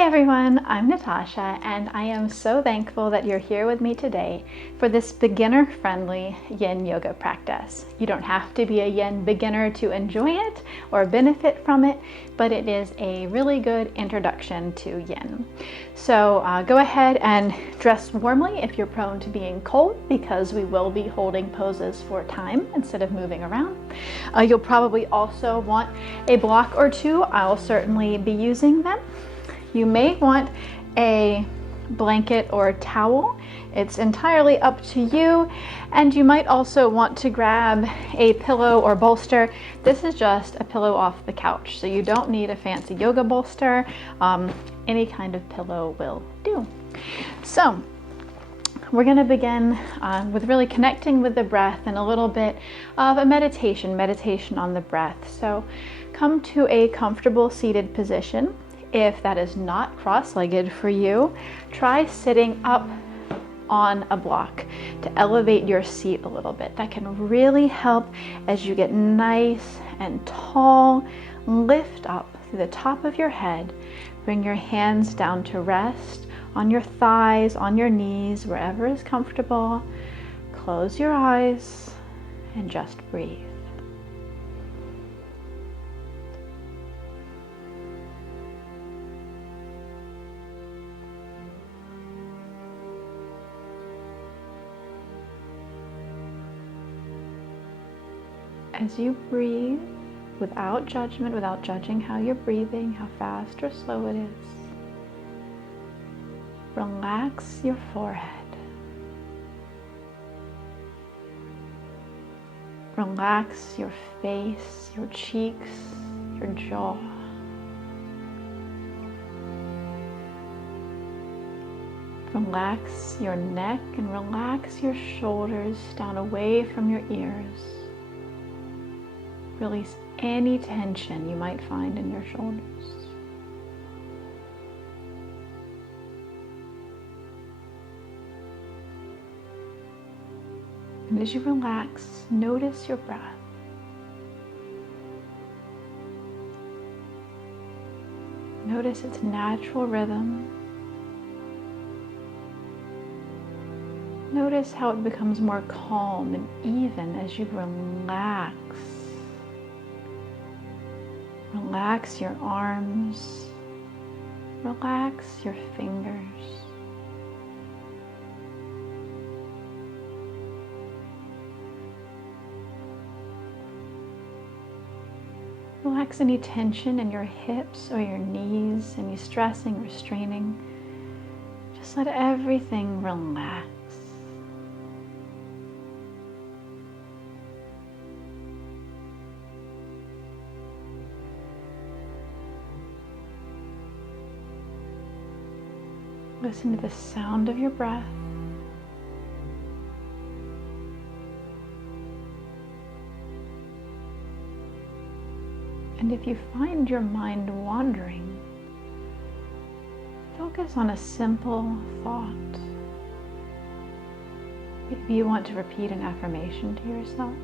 Hi everyone, I'm Natasha and I am so thankful that you're here with me today for this beginner-friendly yin yoga practice. You don't have to be a yin beginner to enjoy it or benefit from it, but it is a really good introduction to yin. So go ahead and dress warmly if you're prone to being cold, because we will be holding poses for time instead of moving around. You'll probably also want a block or two. I'll certainly be using them. You may want a blanket or a towel. It's entirely up to you. And you might also want to grab a pillow or bolster. This is just a pillow off the couch, so you don't need a fancy yoga bolster. Any kind of pillow will do. So we're going to begin with really connecting with the breath and a little bit of a meditation on the breath. So come to a comfortable seated position. If that is not cross-legged for you, try sitting up on a block to elevate your seat a little bit. That can really help as you get nice and tall. Lift up through the top of your head. Bring your hands down to rest on your thighs, on your knees, wherever is comfortable. Close your eyes and just breathe. As you breathe, without judgment, without judging how you're breathing, how fast or slow it is, relax your forehead. Relax your face, your cheeks, your jaw. Relax your neck and relax your shoulders down away from your ears. Release any tension you might find in your shoulders. And as you relax, notice your breath. Notice its natural rhythm. Notice how it becomes more calm and even as you relax. Relax your arms, relax your fingers. Relax any tension in your hips or your knees, any stressing or straining. Just let everything relax. Listen to the sound of your breath. And if you find your mind wandering, focus on a simple thought. Maybe you want to repeat an affirmation to yourself.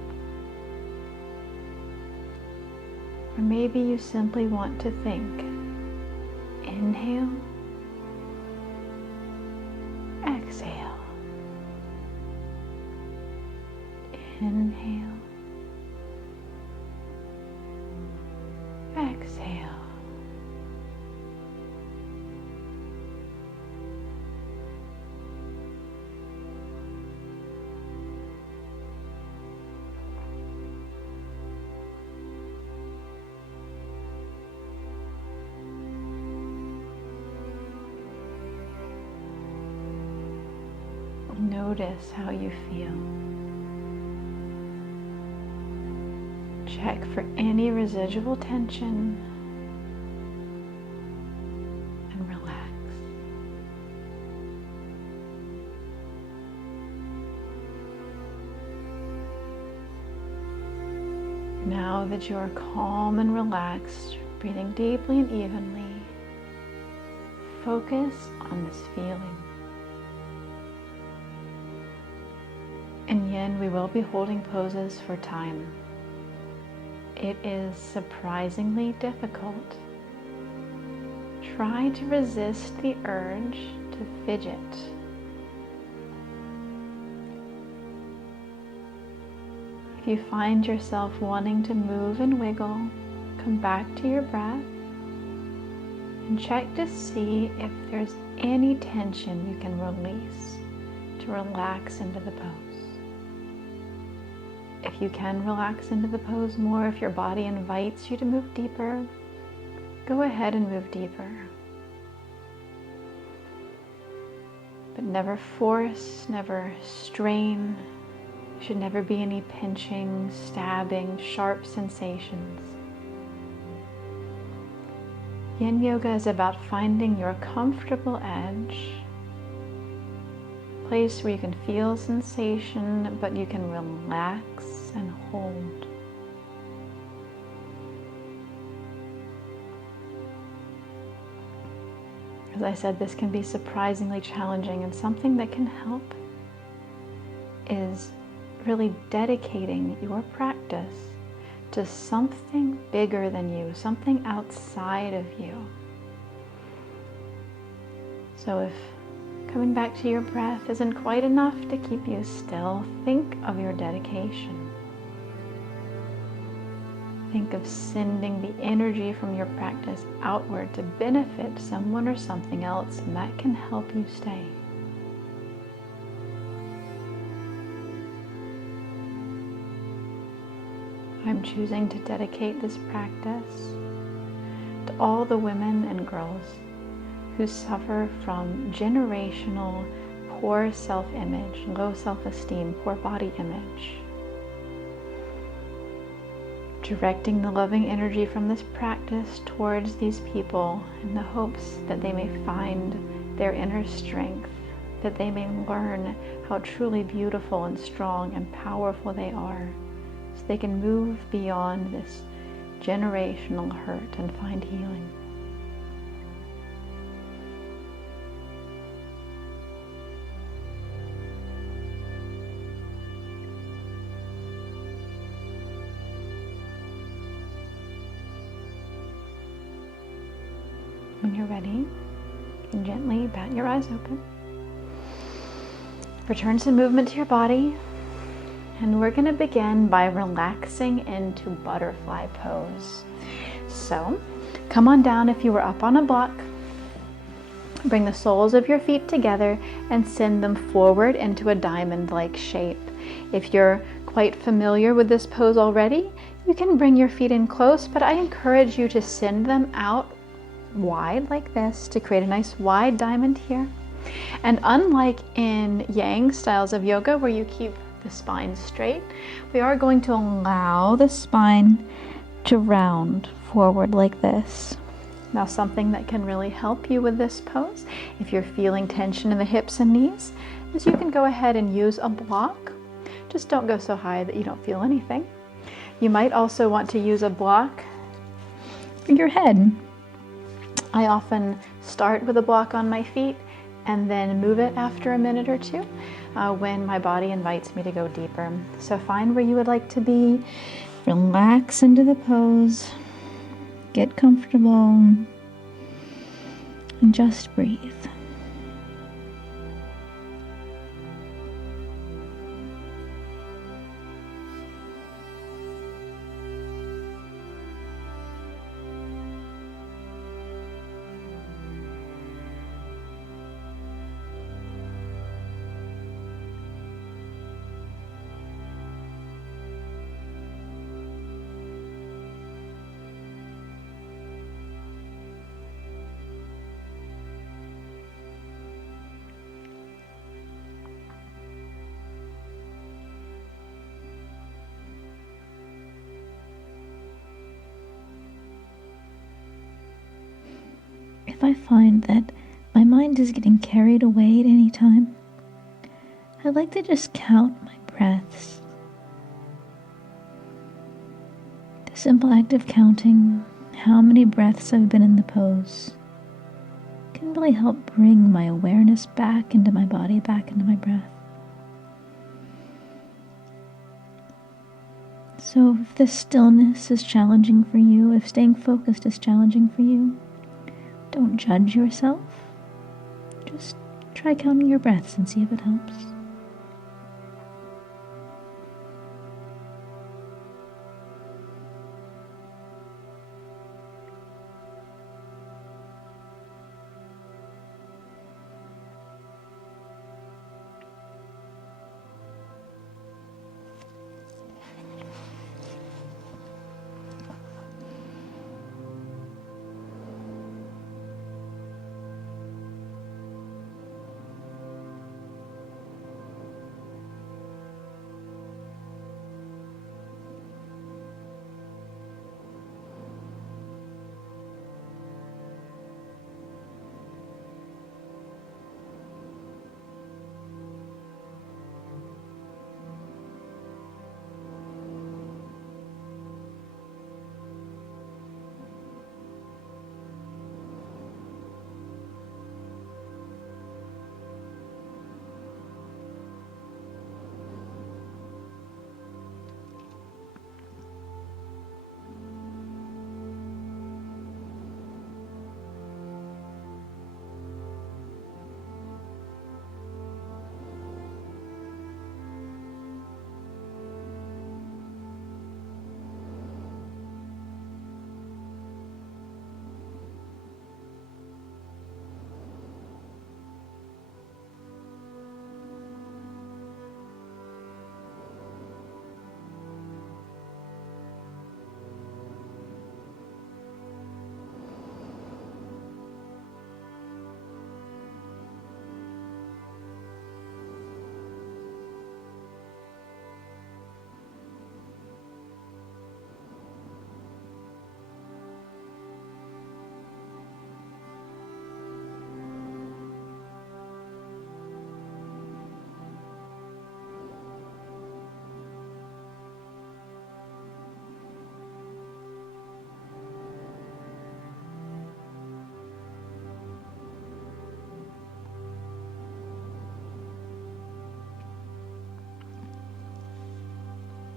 Or maybe you simply want to think. Inhale. Exhale. Inhale. Exhale. Notice how you feel. Check for any residual tension and relax. Now that you are calm and relaxed, breathing deeply and evenly, focus on this feeling. In yin, we will be holding poses for time. It is surprisingly difficult. try to resist the urge to fidget. If you find yourself wanting to move and wiggle, come back to your breath and check to see if there's any tension you can release to relax into the pose. If you can relax into the pose more, if your body invites you to move deeper, go ahead and move deeper. But never force, never strain. There should never be any pinching, stabbing, sharp sensations. Yin Yoga is about finding your comfortable edge, a place where you can feel sensation, but you can relax and hold. As I said, this can be surprisingly challenging, and something that can help is really dedicating your practice to something bigger than you, something outside of you. So if coming back to your breath isn't quite enough to keep you still, think of your dedication. Think of sending the energy from your practice outward to benefit someone or something else, and that can help you stay. I'm choosing to dedicate this practice to all the women and girls who suffer from generational poor self-image, low self-esteem, poor body image. Directing the loving energy from this practice towards these people in the hopes that they may find their inner strength, that they may learn how truly beautiful and strong and powerful they are, so they can move beyond this generational hurt and find healing. When you're ready, you can gently bat your eyes open. Return some movement to your body. And we're going to begin by relaxing into butterfly pose. So, come on down if you were up on a block. Bring the soles of your feet together and send them forward into a diamond-like shape. If you're quite familiar with this pose already, you can bring your feet in close, but I encourage you to send them out wide like this to create a nice wide diamond here. And unlike in Yang styles of yoga where you keep the spine straight, we are going to allow the spine to round forward like this. Now, something that can really help you with this pose, if you're feeling tension in the hips and knees, is you can go ahead and use a block. Just don't go so high that you don't feel anything. You might also want to use a block for your head. I often start with a block on my feet and then move it after a minute or two when my body invites me to go deeper. So find where you would like to be, relax into the pose, get comfortable, and just breathe. If I find that my mind is getting carried away at any time, I like to just count my breaths. The simple act of counting how many breaths I've been in the pose can really help bring my awareness back into my body, back into my breath. So if this stillness is challenging for you, if staying focused is challenging for you, Don't judge yourself. Just try counting your breaths and see if it helps.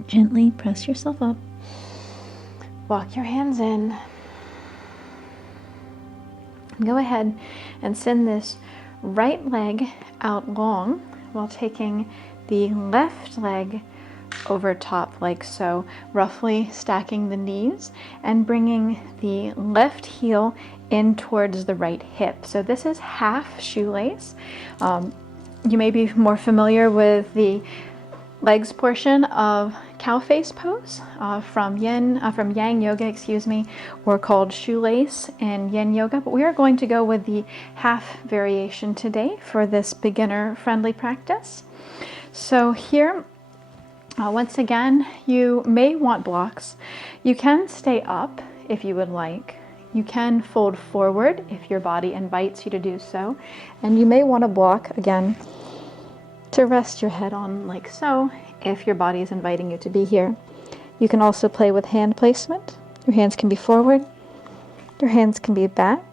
Gently press yourself up. Walk your hands in. Go ahead and send this right leg out long while taking the left leg over top like so, roughly stacking the knees and bringing the left heel in towards the right hip. So this is half shoelace. You may be more familiar with the legs portion of cow face pose from yang yoga, excuse me, or called shoelace in yin yoga. But we are going to go with the half variation today for this beginner friendly practice. So here, once again, you may want blocks. You can stay up if you would like. You can fold forward if your body invites you to do so. And you may want a block, again, to rest your head on like so, if your body is inviting you to be here. You can also play with hand placement. Your hands can be forward, your hands can be back.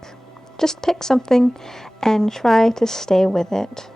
Just pick something and try to stay with it.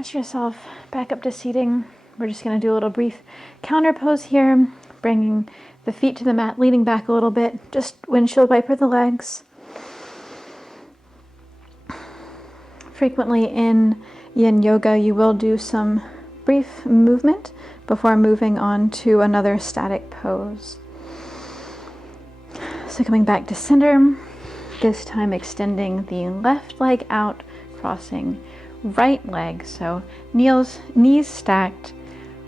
Press yourself back up to seating. We're just going to do a little brief counter pose here, bringing the feet to the mat, leaning back a little bit. Just windshield wiper the legs. Frequently in yin yoga, you will do some brief movement before moving on to another static pose. So coming back to center, this time extending the left leg out, crossing right leg. So knees stacked,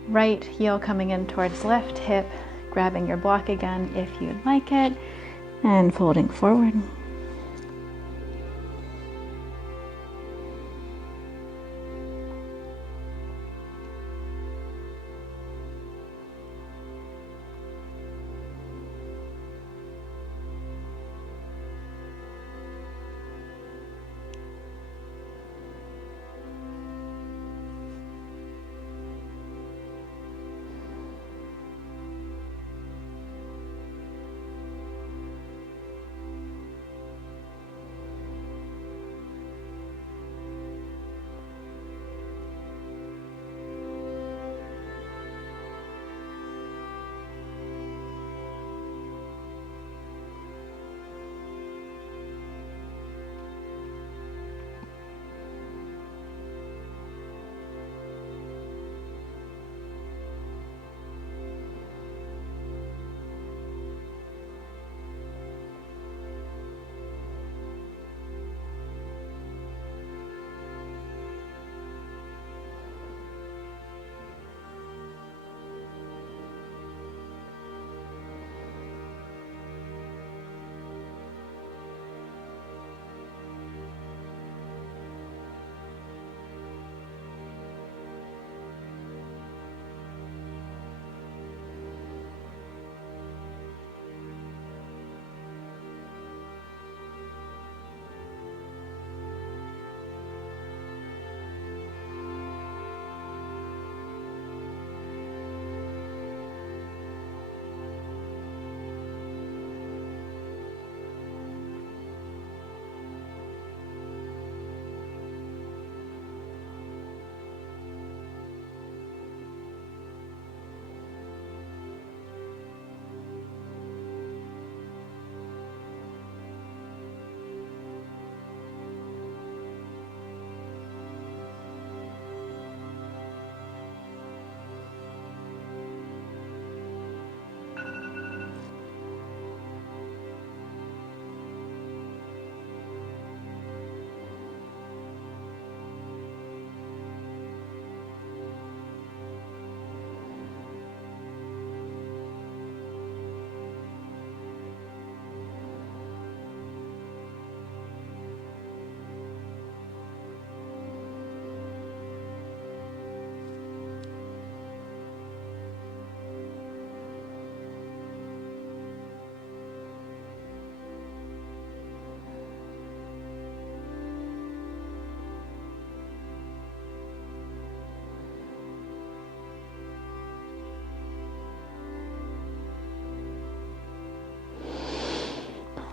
right heel coming in towards left hip, grabbing your block again if you'd like it, and folding forward.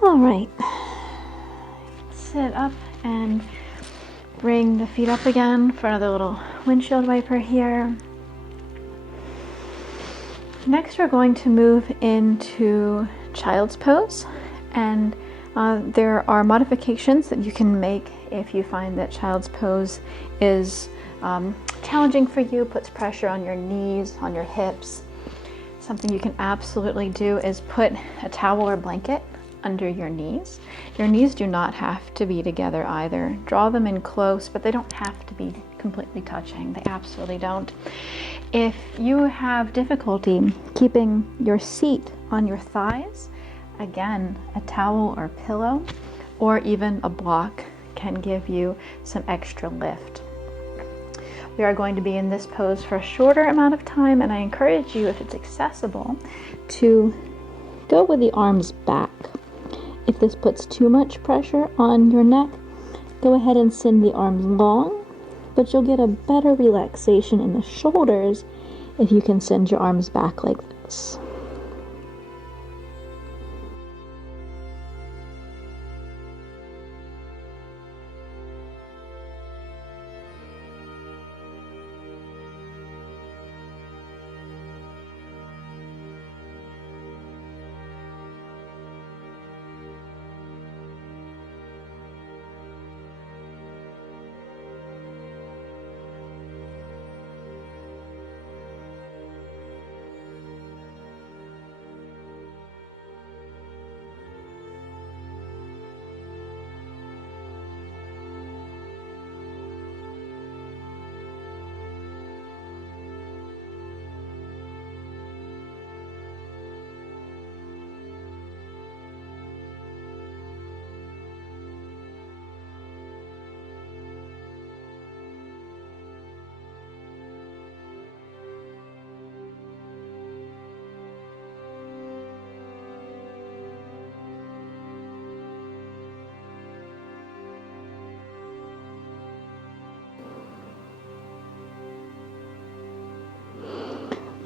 All right, sit up and bring the feet up again for another little windshield wiper here. Next, we're going to move into child's pose, and there are modifications that you can make if you find that child's pose is challenging for you, puts pressure on your knees, on your hips. Something you can absolutely do is put a towel or blanket under your knees. Your knees do not have to be together either. Draw them in close, but they don't have to be completely touching. They absolutely don't. If you have difficulty keeping your seat on your thighs, again, a towel or pillow or even a block can give you some extra lift. We are going to be in this pose for a shorter amount of time, and I encourage you, if it's accessible, to go with the arms back. If this puts too much pressure on your neck, go ahead and send the arms long, but you'll get a better relaxation in the shoulders if you can send your arms back like this.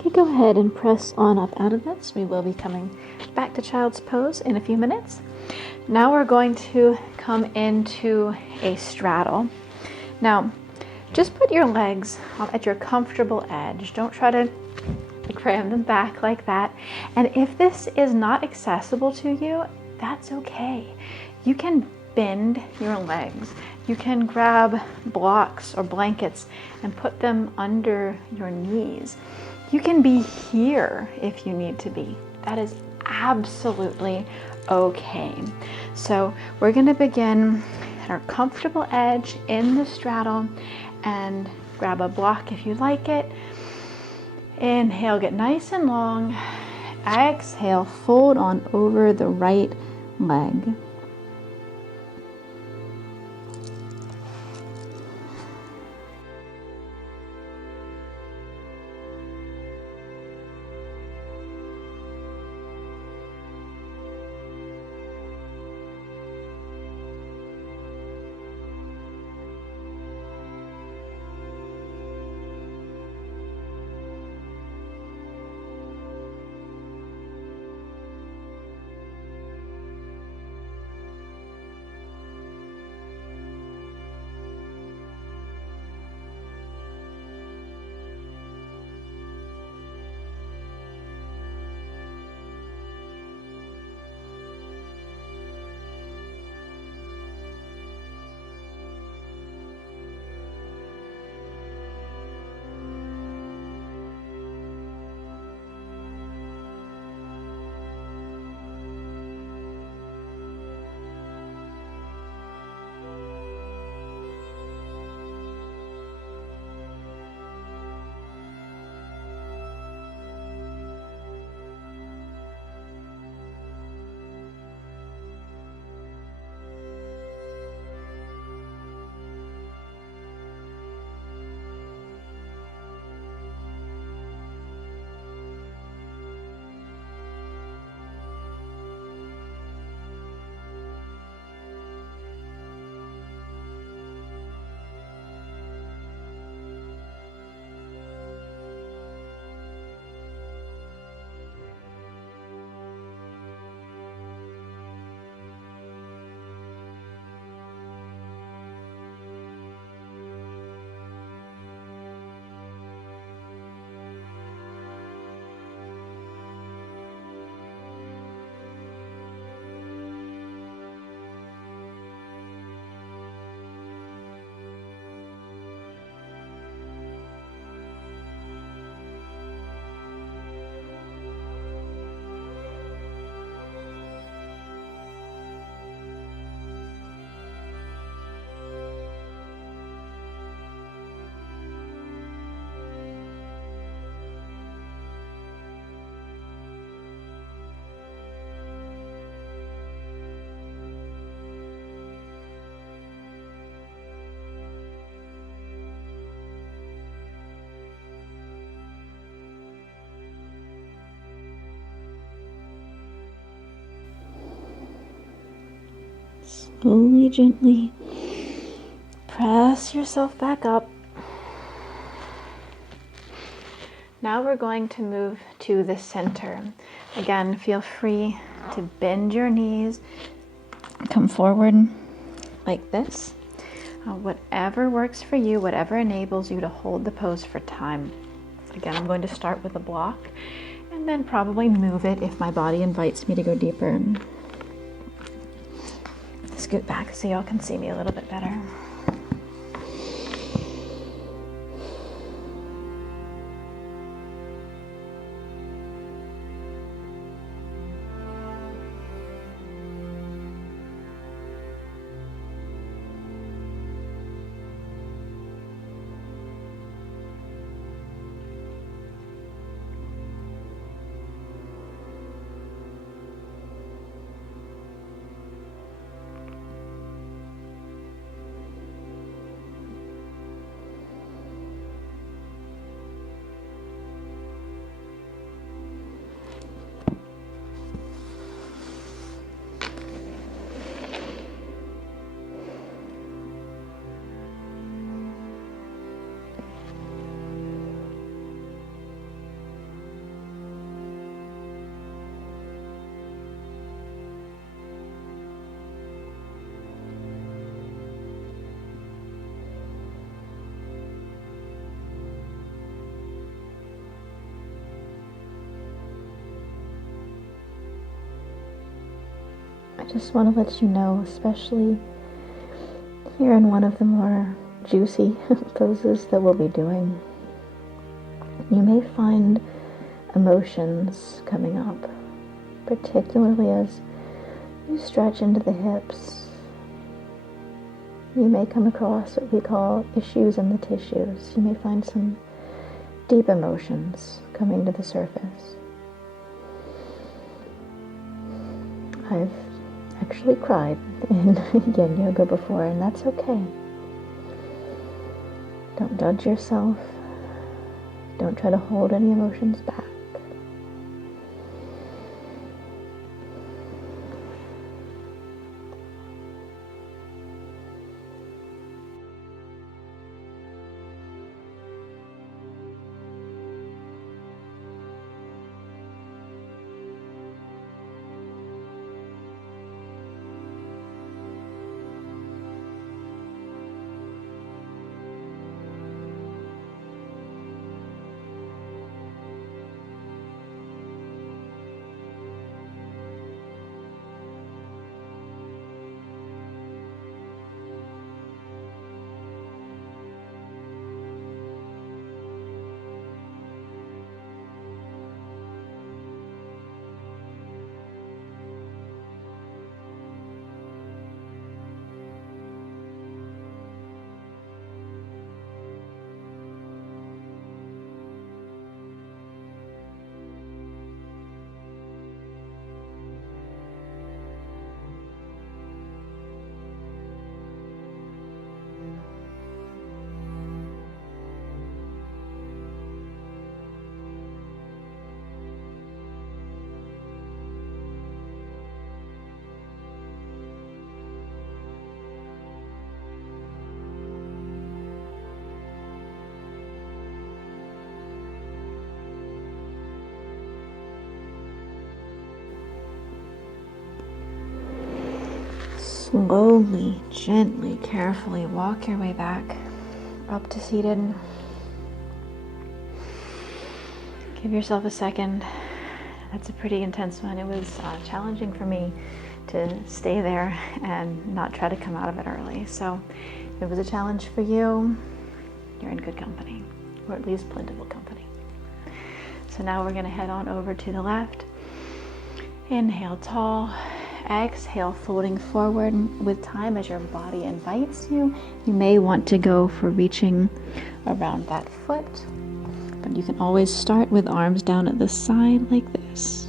Okay, go ahead and press on up out of this. We will be coming back to child's pose in a few minutes. Now we're going to come into a straddle. Now, just put your legs at your comfortable edge. Don't try to cram them back like that. And if this is not accessible to you, that's okay. You can bend your legs. You can grab blocks or blankets and put them under your knees. You can be here if you need to be. That is absolutely okay. So we're going to begin at our comfortable edge in the straddle and grab a block if you like it. Inhale, get nice and long. Exhale, fold on over the right leg. Slowly, gently press yourself back up. Now we're going to move to the center. Again, feel free to bend your knees, come forward like this. Whatever works for you, whatever enables you to hold the pose for time. Again, I'm going to start with a block and then probably move it if my body invites me to go deeper. Scoot back so y'all can see me a little bit better. I just want to let you know, especially here in one of the more juicy poses that we'll be doing, you may find emotions coming up, particularly as you stretch into the hips. You may come across what we call issues in the tissues. You may find some deep emotions coming to the surface. I've actually cried in yin yoga before, and that's okay. Don't judge yourself. Don't try to hold any emotions back. Slowly, gently, carefully walk your way back up to seated. Give yourself a second. That's a pretty intense one. It was challenging for me to stay there and not try to come out of it early. So if it was a challenge for you, you're in good company, or at least plentiful company. So now we're going to head on over to the left. Inhale tall. Exhale, folding forward with time as your body invites you. You may want to go for reaching around that foot, but you can always start with arms down at the side like this.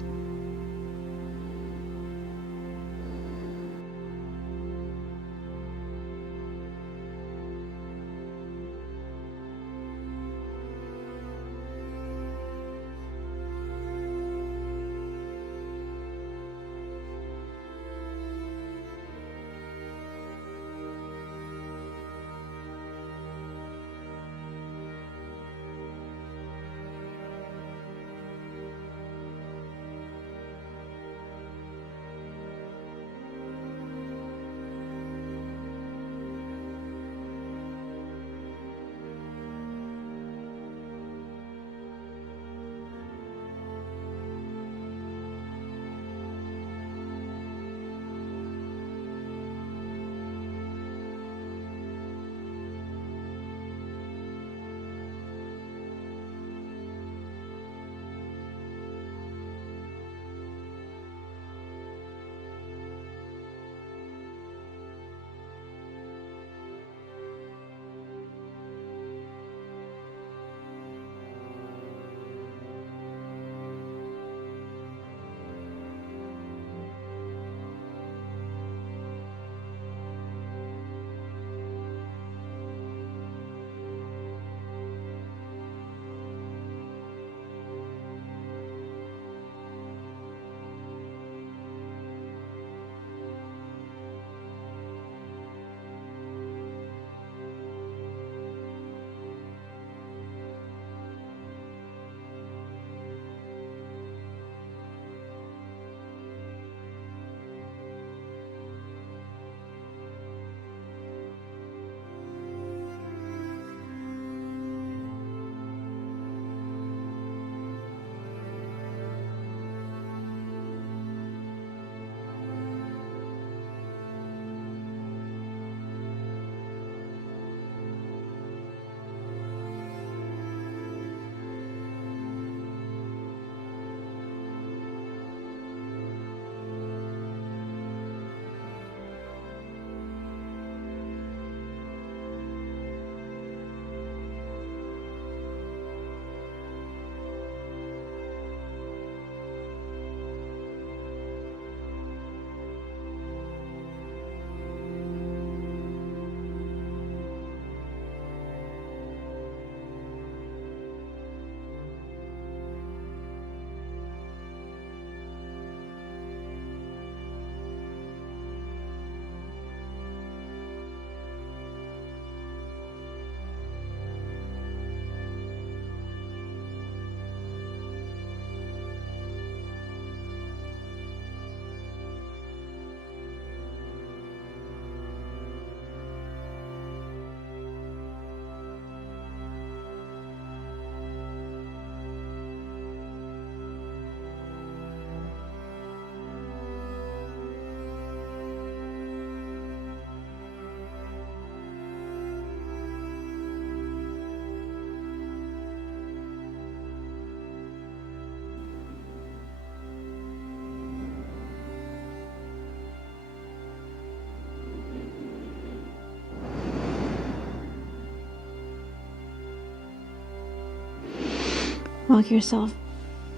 Walk yourself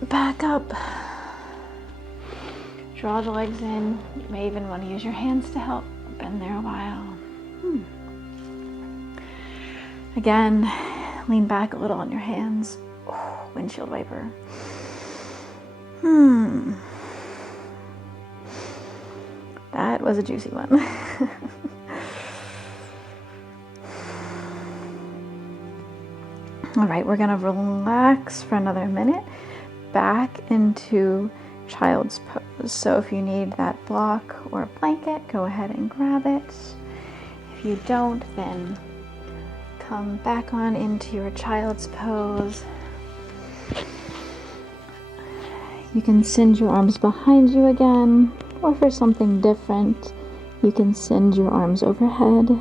back up. Draw the legs in. You may even want to use your hands to help. Been there a while. Again, lean back a little on your hands. Windshield wiper. That was a juicy one. All right, we're gonna relax for another minute back into child's pose. So if you need that block or a blanket, go ahead and grab it. If you don't, then come back on into your child's pose. You can send your arms behind you again, or for something different, you can send your arms overhead.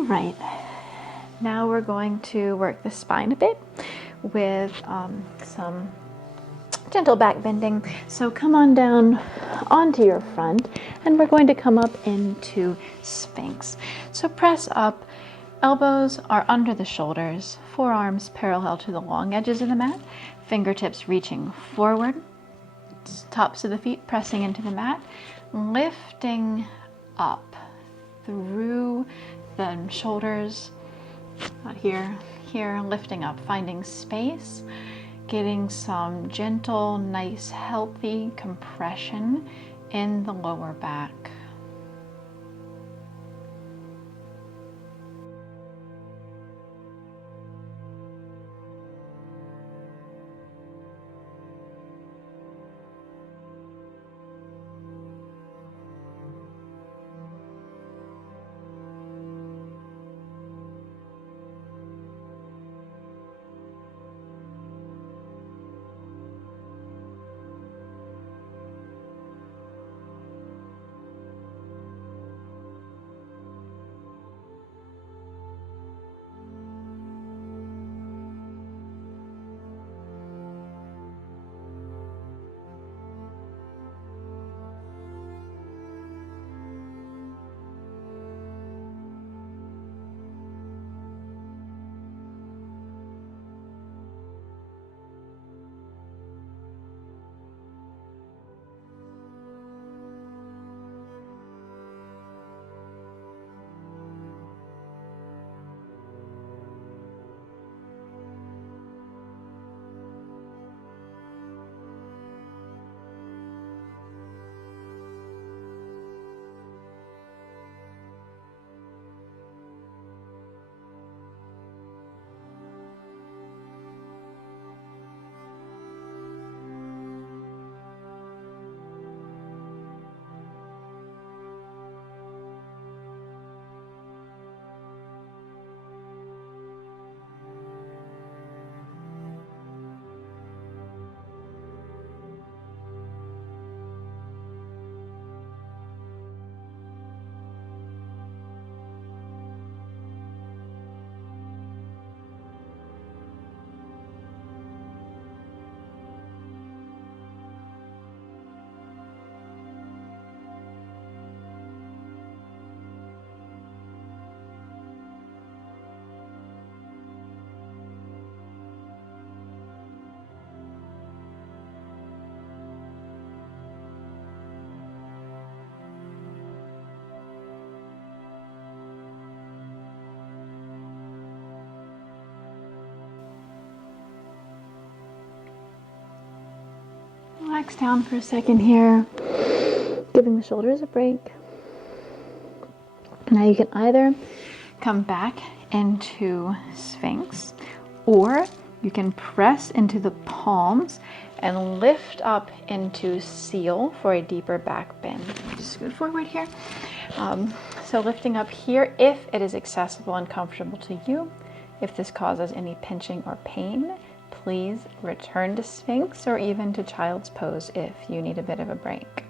Right, now we're going to work the spine a bit with some gentle back bending. So come on down onto your front, and we're going to come up into Sphinx. So press up, elbows are under the shoulders, forearms parallel to the long edges of the mat, fingertips reaching forward, tops of the feet pressing into the mat, lifting up through the shoulders, not here, lifting up, finding space, getting some gentle, nice, healthy compression in the lower back. Relax down for a second here, giving the shoulders a break. Now you can either come back into Sphinx, or you can press into the palms and lift up into Seal for a deeper back bend. Just scoot forward here. So lifting up here if it is accessible and comfortable to you. If this causes any pinching or pain, please return to Sphinx or even to Child's Pose if you need a bit of a break.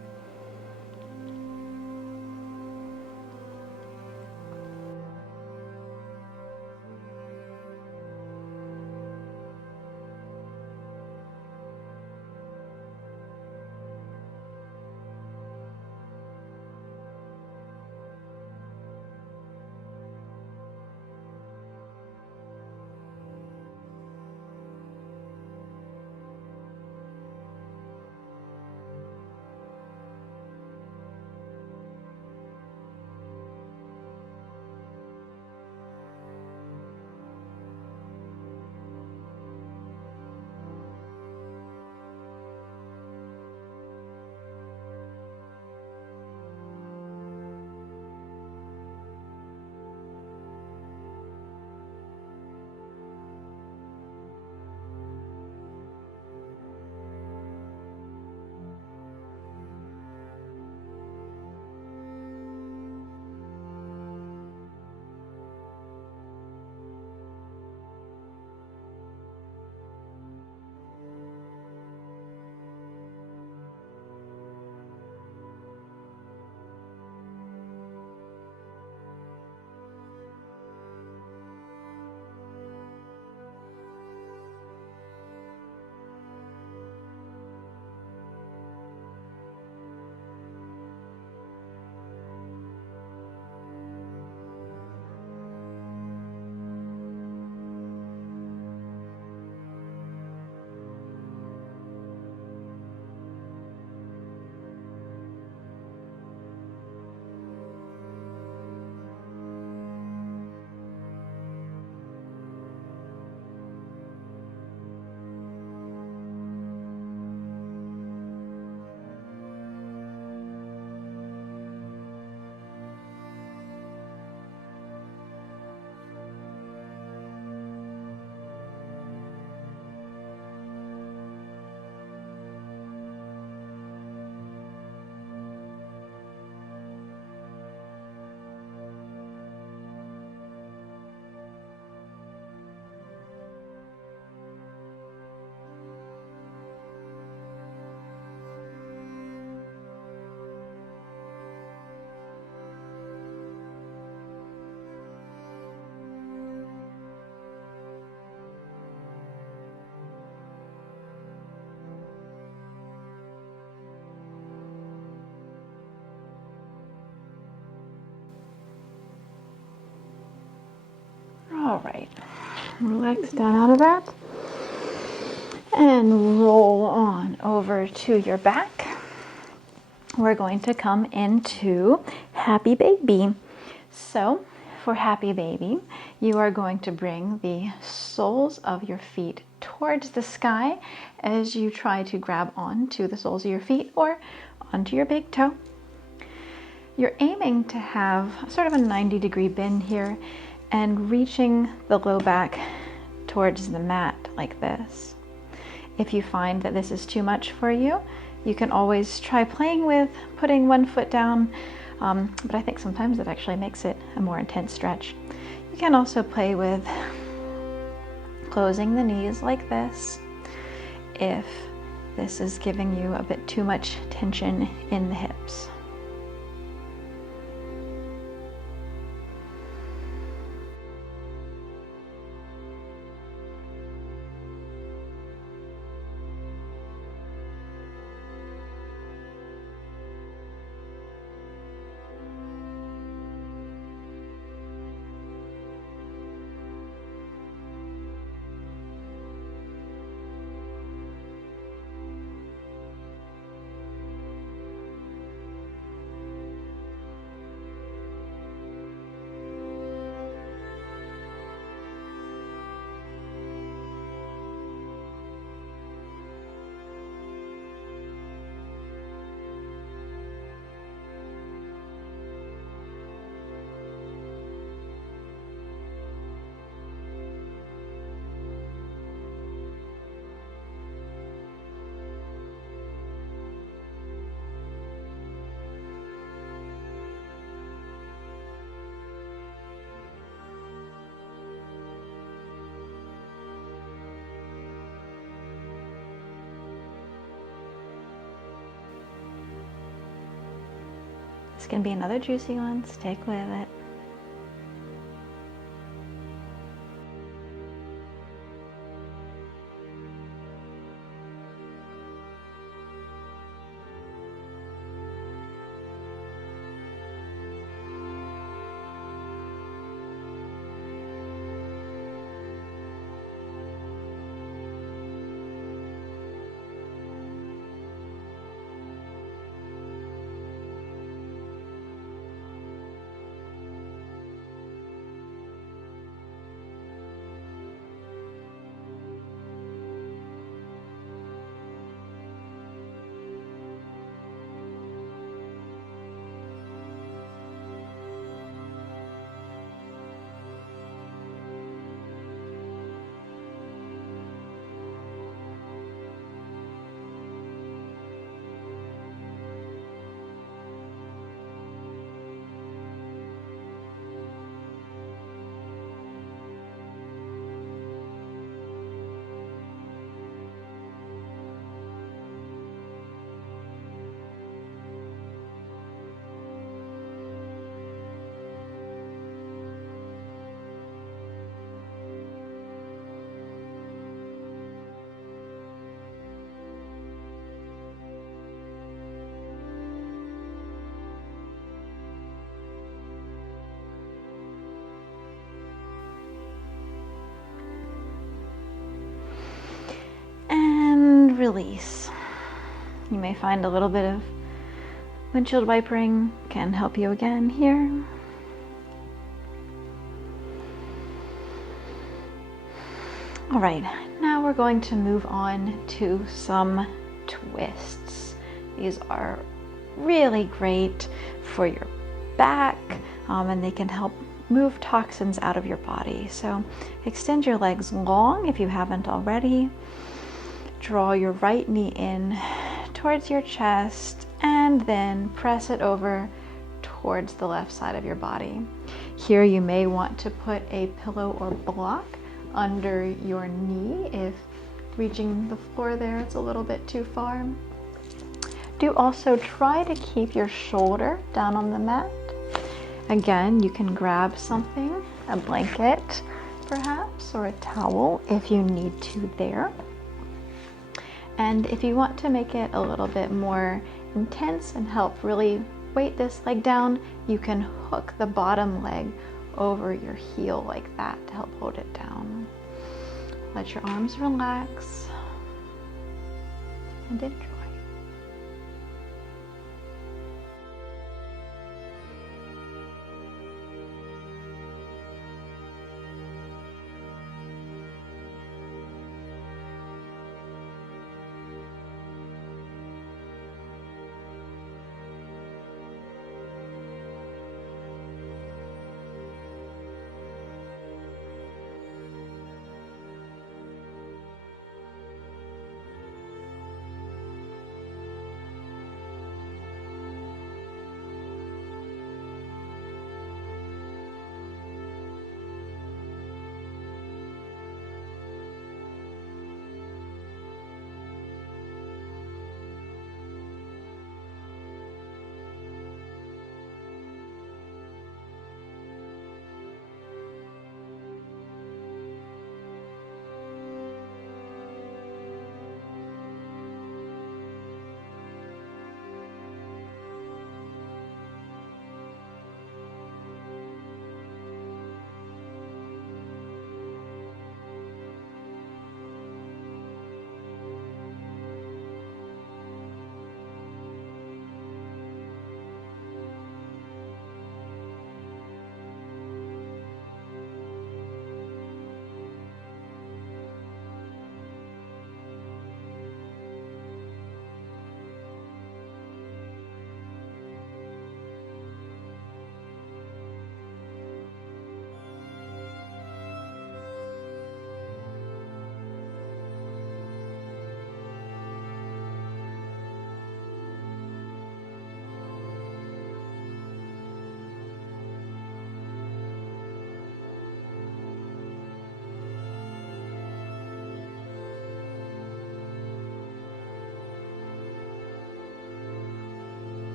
All right, relax down out of that and roll on over to your back. We're going to come into Happy Baby. So for Happy Baby, you are going to bring the soles of your feet towards the sky as you try to grab onto the soles of your feet or onto your big toe. You're aiming to have sort of a 90-degree bend here and reaching the low back towards the mat like this. If you find that this is too much for you, you can always try playing with putting one foot down, but I think sometimes that actually makes it a more intense stretch. You can also play with closing the knees like this if this is giving you a bit too much tension in the hips. going to be another juicy one. Stick with it. And release. You may find a little bit of windshield wipering can help you again here. All right, now we're going to move on to some twists. These are really great for your back, and they can help move toxins out of your body. So extend your legs long if you haven't already. Draw your right knee in towards your chest and then press it over towards the left side of your body. Here you may want to put a pillow or block under your knee if reaching the floor there it's a little bit too far. Do also try to keep your shoulder down on the mat. Again, you can grab something, a blanket perhaps, or a towel if you need to there. And if you want to make it a little bit more intense and help really weight this leg down, you can hook the bottom leg over your heel like that to help hold it down. Let your arms relax and enjoy.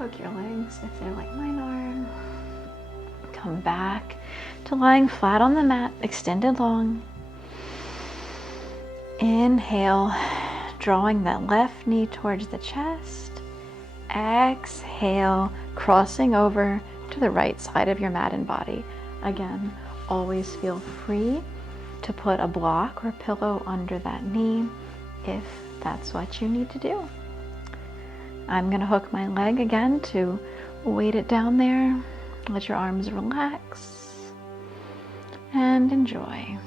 Hook your legs if they're like mine are. Come back to lying flat on the mat, extended long. Inhale, drawing that left knee towards the chest. Exhale, crossing over to the right side of your mat and body. Again, always feel free to put a block or pillow under that knee if that's what you need to do. I'm going to hook my leg again to weight it down there. Let your arms relax and enjoy.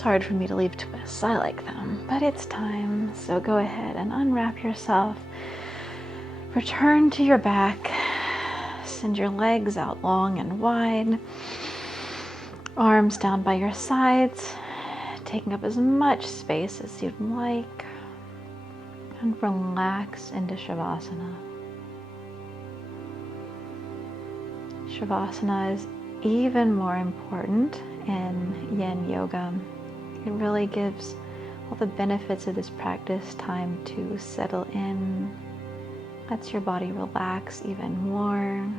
It's hard for me to leave twists. I like them, but it's time. So go ahead and unwrap yourself. Return to your back. Send your legs out long and wide. Arms down by your sides, taking up as much space as you'd like. And relax into Savasana. Savasana is even more important in Yin Yoga. It really gives all the benefits of this practice time to settle in, lets your body relax even more.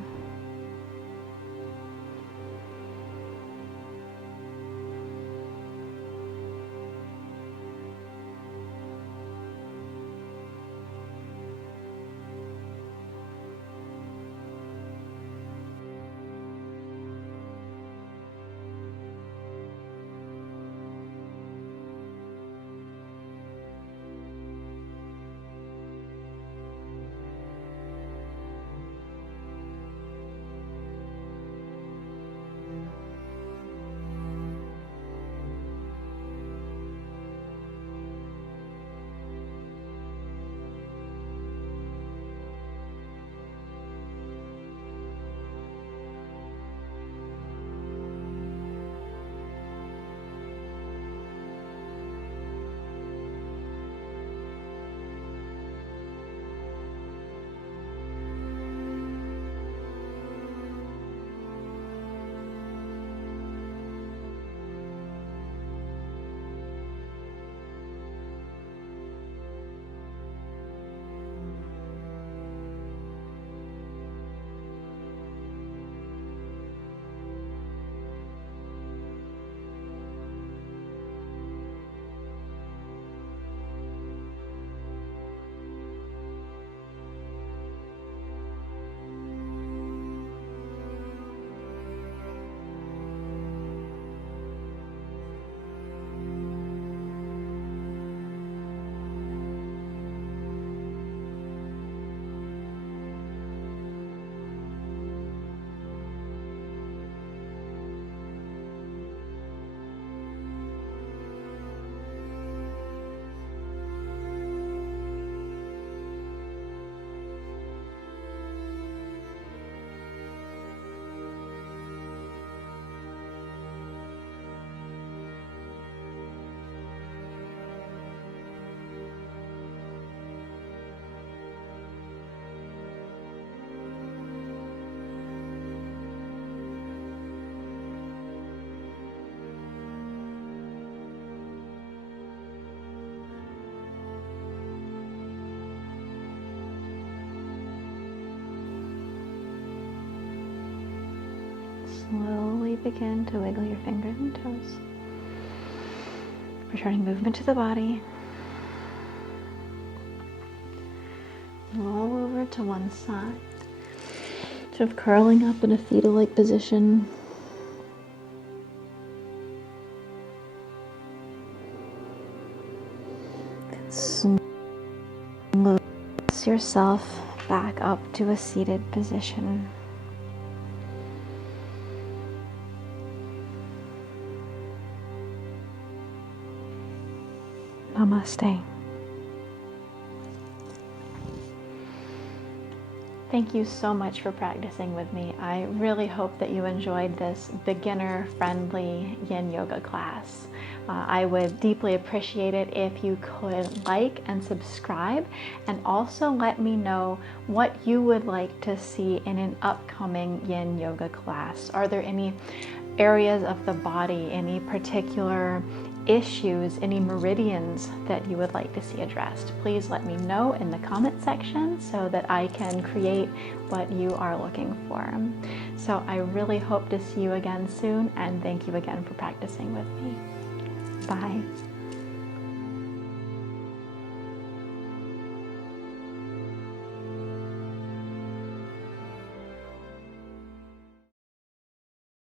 slowly begin to wiggle your fingers and toes. Returning movement to the body. Roll over to one side. Sort of curling up in a fetal-like position. Slowly press yourself back up to a seated position. Namaste. Thank you so much for practicing with me. I really hope that you enjoyed this beginner-friendly yin yoga class. I would deeply appreciate it if you could like and subscribe, and also let me know what you would like to see in an upcoming yin yoga class. Are there any areas of the body, any particular issues, any meridians that you would like to see addressed? Please let me know in the comment section so that I can create what you are looking for. So I really hope to see you again soon, and thank you again for practicing with me. Bye.